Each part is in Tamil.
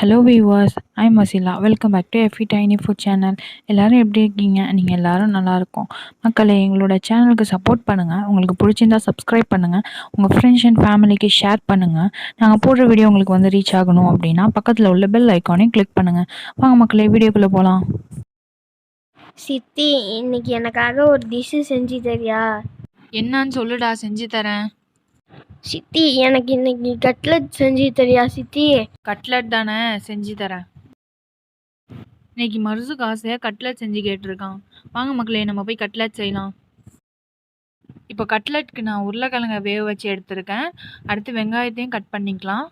Hello viewers, I'm Masila. Welcome back to எஃபி டைனி ஃபுட் சேனல். எல்லோரும் எப்படி இருக்கீங்க? நீங்கள் எல்லோரும் நல்லாயிருக்கோம். மக்களே, எங்களோட சேனலுக்கு சப்போர்ட் பண்ணுங்கள். உங்களுக்கு பிடிச்சிருந்தா சப்ஸ்கிரைப் பண்ணுங்கள். உங்கள் ஃப்ரெண்ட்ஸ் அண்ட் ஃபேமிலிக்கு ஷேர் பண்ணுங்கள். நாங்கள் போடுற வீடியோ உங்களுக்கு வந்து ரீச் ஆகணும் அப்படின்னா பக்கத்தில் உள்ள பெல் ஐக்கானையும் கிளிக் பண்ணுங்கள். வாங்க மக்களே, வீடியோக்குள்ளே போகலாம். சித்தி, இன்னைக்கு எனக்காக ஒரு டிஷ்ஷு செஞ்சு தரியா? என்னன்னு சொல்லுடா, செஞ்சு தரேன். சித்தி, எனக்கு இன்னைக்கு கட்லட் செஞ்சு தரியா சித்தி? கட்லட் தானே, செஞ்சு தரேன். இன்னைக்கு மருசுக்கு ஆசையாக கட்லட் செஞ்சு கேட்டிருக்கான். வாங்க மக்களே, நம்ம போய் கட்லட் செய்யலாம். இப்போ கட்லெட்க்கு நான் உருளைக்கிழங்க வேக வச்சு எடுத்திருக்கேன். அடுத்து வெங்காயத்தையும் கட் பண்ணிக்கலாம்.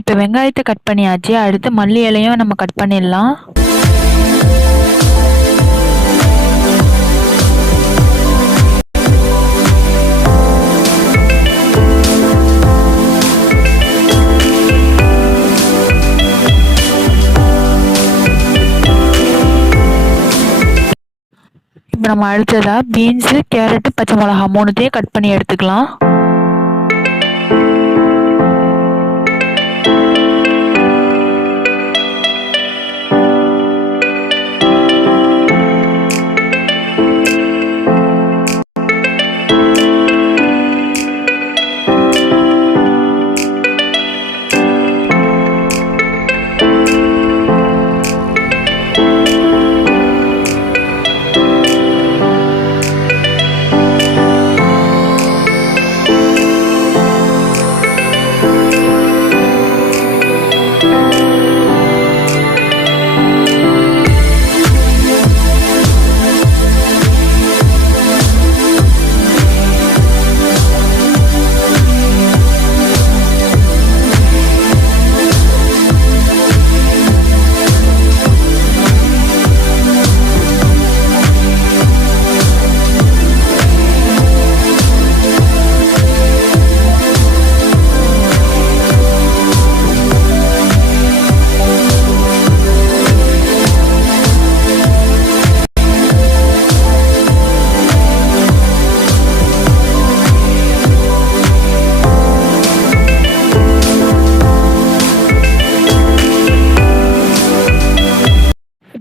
இப்போ வெங்காயத்தை கட் பண்ணியாச்சு. அடுத்து மல்லி இலையும் நம்ம கட் பண்ணிடலாம். இப்போ நம்ம அடுத்ததாக பீன்ஸு, கேரட்டு, பச்சை மிளகா மூணுத்தையும் கட் பண்ணி எடுத்துக்கலாம்.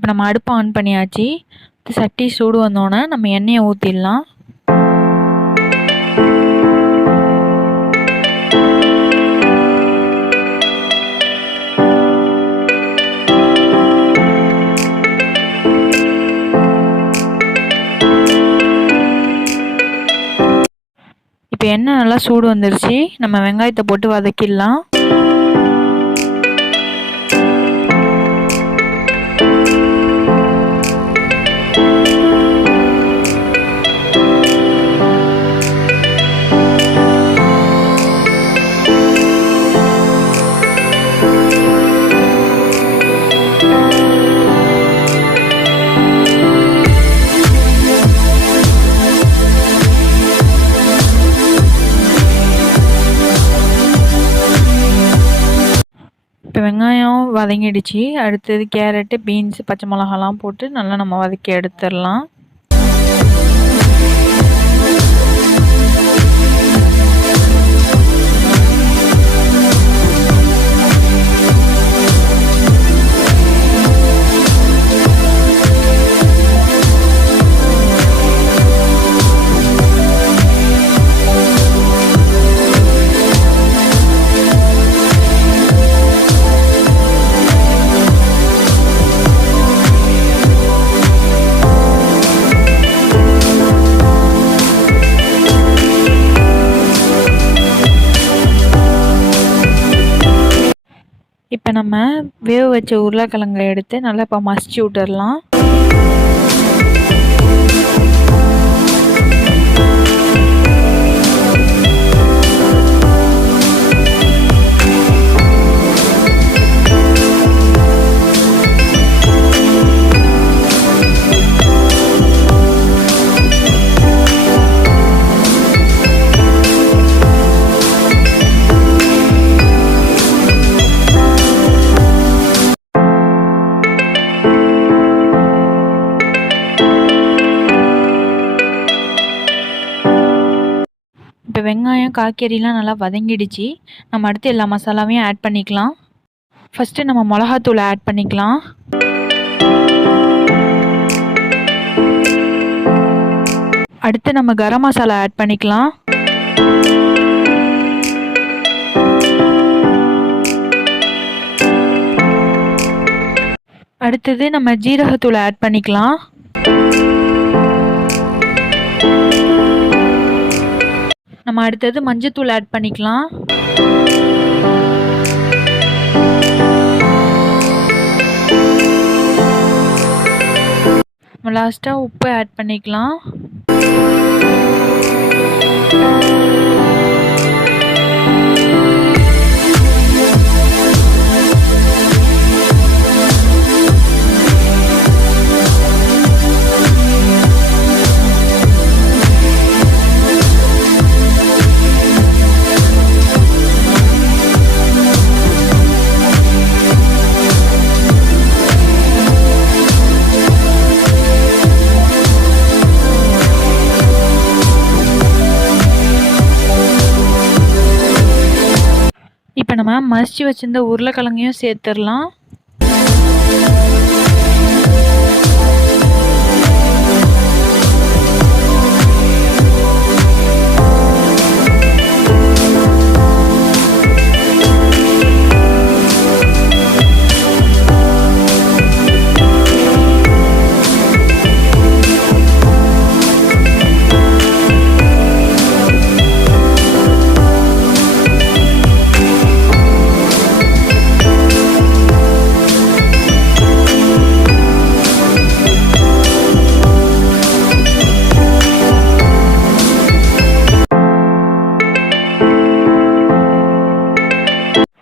நம்ம அடுப்பை ஆன் பண்ணியாச்சு. சட்டி சூடு வந்தோடனே நம்ம எண்ணெயை ஊற்றிடலாம். இப்போ எண்ணெய் நல்லா சூடு வந்துருச்சு. நம்ம வெங்காயத்தை போட்டு வதக்கிடலாம். இப்போ வெங்காயம் வதங்கிடுச்சு. அடுத்தது கேரட்டு, பீன்ஸு, பச்சை மிளகாலாம் போட்டு நல்லா நம்ம வதக்கி எடுத்துடலாம். இப்போ நம்ம வேக வச்ச உருளைக்கிழங்கை எடுத்து நல்லா இப்போ மசிச்சு விட்டுறலாம். இப்போ வெங்காயம் காய்கறிலாம் நல்லா வதங்கிடுச்சு. நம்ம அடுத்து எல்லா மசாலாவையும் ஆட் பண்ணிக்கலாம். ஃபஸ்ட்டு நம்ம மிளகாத்தூளை ஆட் பண்ணிக்கலாம். அடுத்து நம்ம கரம் மசாலா ஆட் பண்ணிக்கலாம். அடுத்தது நம்ம ஜீரகத்தூளை ஆட் பண்ணிக்கலாம். நம்ம அடுத்தது மஞ்சத்தூள் ஆட் பண்ணிக்கலாம். லாஸ்ட்டாக உப்பு ஆட் பண்ணிக்கலாம். இப்போ நம்ம மசிச்சு வச்சிருந்த உருளைக்கிழங்கையும் சேர்த்துடலாம்.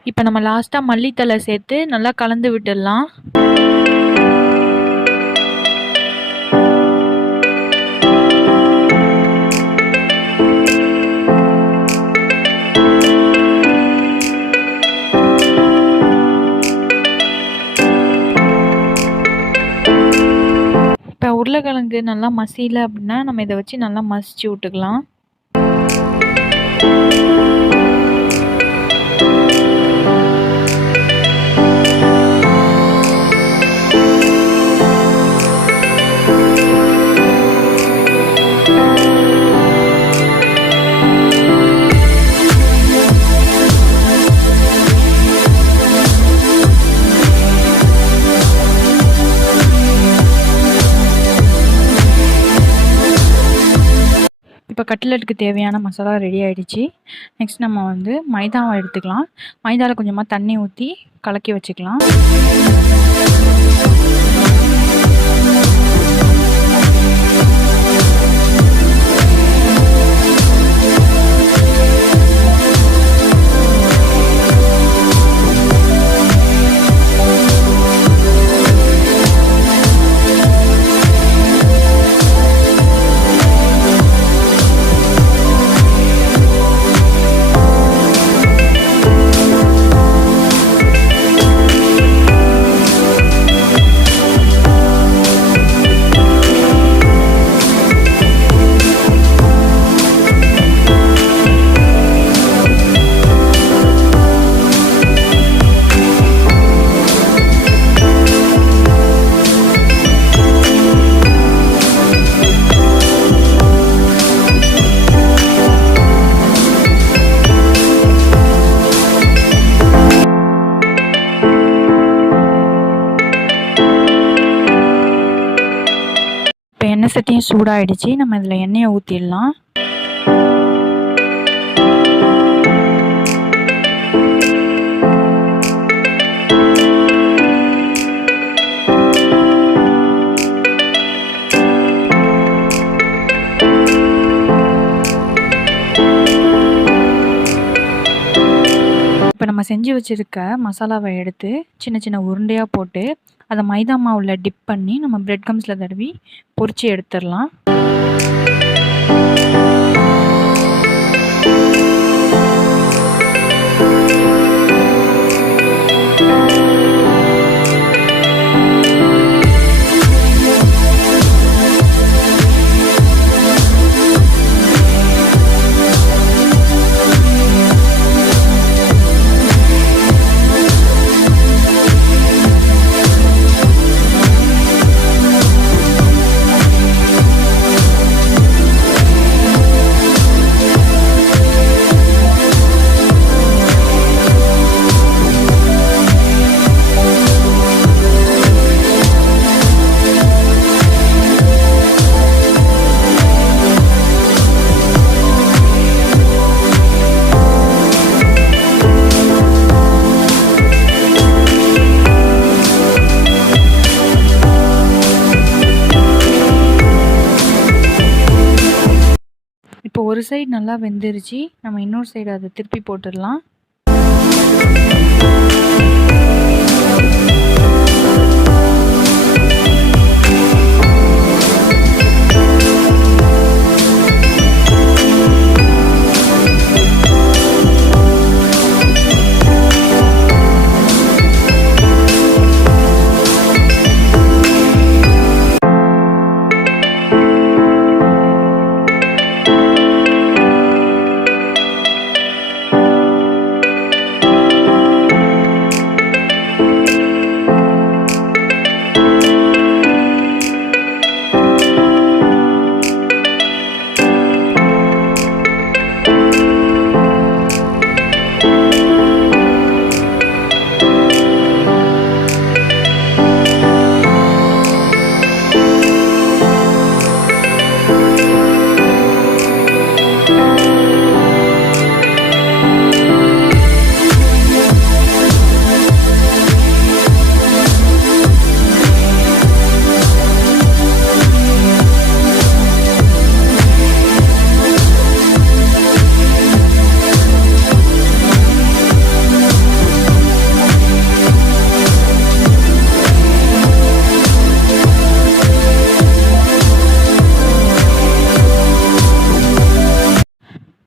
இப்போ நம்ம லாஸ்ட்டாக மல்லித்தலை சேர்த்து நல்லா கலந்து விட்டுடலாம். இப்போ உருளைக்கிழங்கு நல்லா மசியல அப்படின்னா நம்ம இதை வச்சு நல்லா மசிச்சு விட்டுக்கலாம். இப்போ கட்லெட்டுக்கு தேவையான மசாலா ரெடி ஆகிடுச்சு. நெக்ஸ்ட் நம்ம வந்து மைதாவை எடுத்துக்கலாம். மைதாவில் கொஞ்சமாக தண்ணி ஊற்றி கலக்கி வச்சுக்கலாம். எண்ணெய் சட்டியும் சூடாயிடுச்சு. நம்ம இதில் எண்ணெயை ஊற்றிடலாம். இப்போ நம்ம செஞ்சு வச்சுருக்க மசாலாவை எடுத்து சின்ன சின்ன உருண்டையாக போட்டு அதை மைதா மாவில் டிப் பண்ணி நம்ம பிரெட் கம்ஸில் தடவி பொரிச்சு எடுத்துடலாம். இப்போ ஒரு சைடு நல்லா வெந்துருச்சு. நம்ம இன்னொரு சைடு அதை திருப்பி போட்டுடலாம்.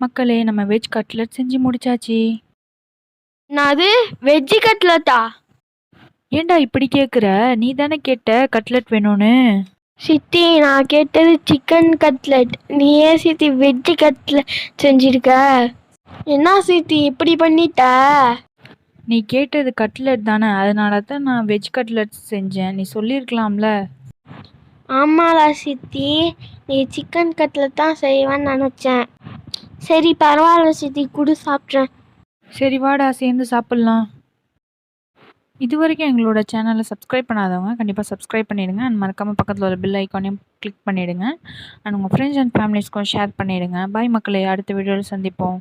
மக்களே, நம்ம வெஜ் கட்லெட் செஞ்சு முடிச்சாச்சு. அது வெஜ்ஜி கட்லட்டா? ஏண்டா இப்படி கேட்குற? நீ தானே கேட்ட கட்லெட் வேணும்னு. சித்தி, நான் கேட்டது சிக்கன் கட்லெட். நீ ஏன் சித்தி வெஜ்ஜி கட்லெட் செஞ்சிருக்க? என்ன சித்தி இப்படி பண்ணிட்ட? நீ கேட்டது கட்லெட் தானே, அதனால தான் நான் வெஜ் கட்லெட் செஞ்சேன். நீ சொல்லியிருக்கலாம்ல. ஆமாடா சித்தி, நீ சிக்கன் கட்லெட் தான் செய்வேன்னு நினச்சேன். சரி பரவாயில்ல சித்தி, குடு சாப்பிட்றேன். சரி வாடா, சேர்ந்து சாப்பிட்லாம். இது வரைக்கும் எங்களோட சேனலை சப்ஸ்கிரைப் பண்ணாதவங்க கண்டிப்பாக சப்ஸ்கிரைப் பண்ணிவிடுங்க. அண்ட் மறக்காமல் பக்கத்தில் ஒரு பெல் ஐக்கானையும் கிளிக் பண்ணிவிடுங்க. அண்ட் உங்கள் ஃப்ரெண்ட்ஸ் அண்ட் ஃபேமிலிஸ்க்கும் ஷேர் பண்ணிவிடுங்க. பாய் மக்களே, அடுத்த வீடியோவில் சந்திப்போம்.